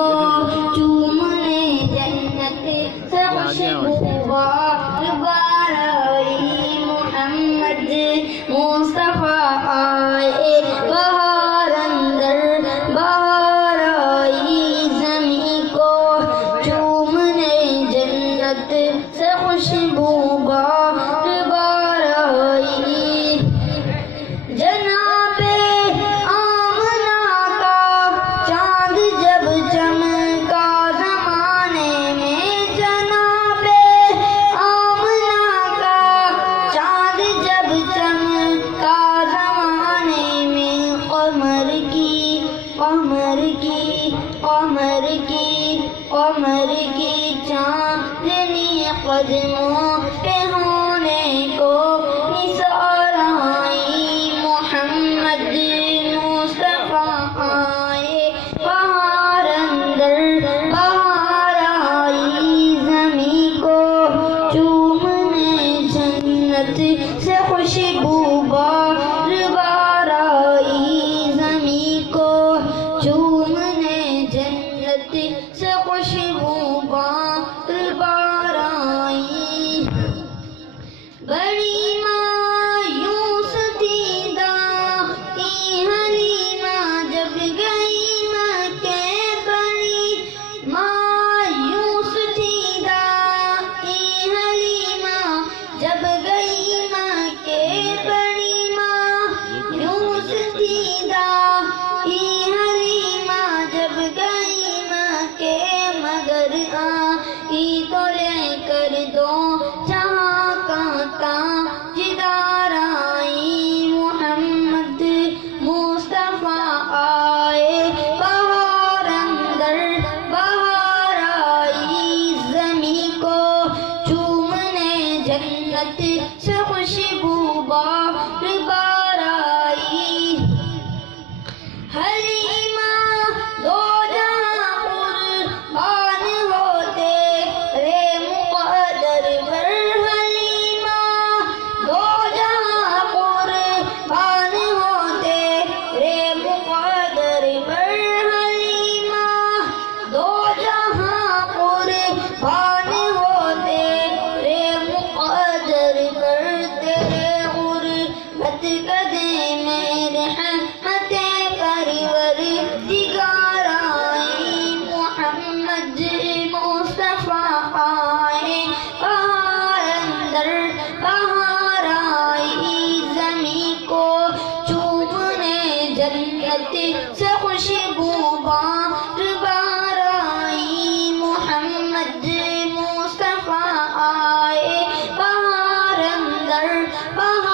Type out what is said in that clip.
کو چومنے جنت سے خوشبو بار بار آئی محمد مصطفیٰ آئے بہار اندر بہار آئی زمین کو چومنے جنت سے خوشبو بار بار آئی جناب آمنہ کا چاند جب چمکا زمانے میں جناب آمنہ کا چاند جب چمکا زمانے میں قمر کی چاندنی قدموں پہ ہونے کو نثار آئی محمد مصطفیٰ آئے بہار اندر بہار آئی زمین کو چومنے جنت سے خوشبو بار بار آئی زمین کو چومنے جنت سے خوشبو بار بار آئی بڑی مایوس تھی دائی حلیمہ جب گئی مکے بڑی مایوس تھی دائی حلیمہ جب گئی مکے بڑی مایوس تھی دائی حلیمہ جب گئی مکے مگر آئی تو لے کر دو جہاں کا تاجدار آئی محمد مصطفیٰ آئے بہار اندر بہار آئی زمین کو چومنے جنت سے خوشبو بار بار آئی حلیمہ دو جہاں قربان ہوتے رے مقدر پر حلیمہ دو جہاں قربان ہوتے رے مقدر پر حلیمہ دو جہاں قربان ہوتے رے مقدر پر تیرے غربت قدے میں رحمت پروردگار آئی محمد مصطفیٰ آئے بہار اندر بہار آئی زمین کو چومنے جنت سے خوشبو بار بار آئی محمد مصطفیٰ آئے بہار اندر بہار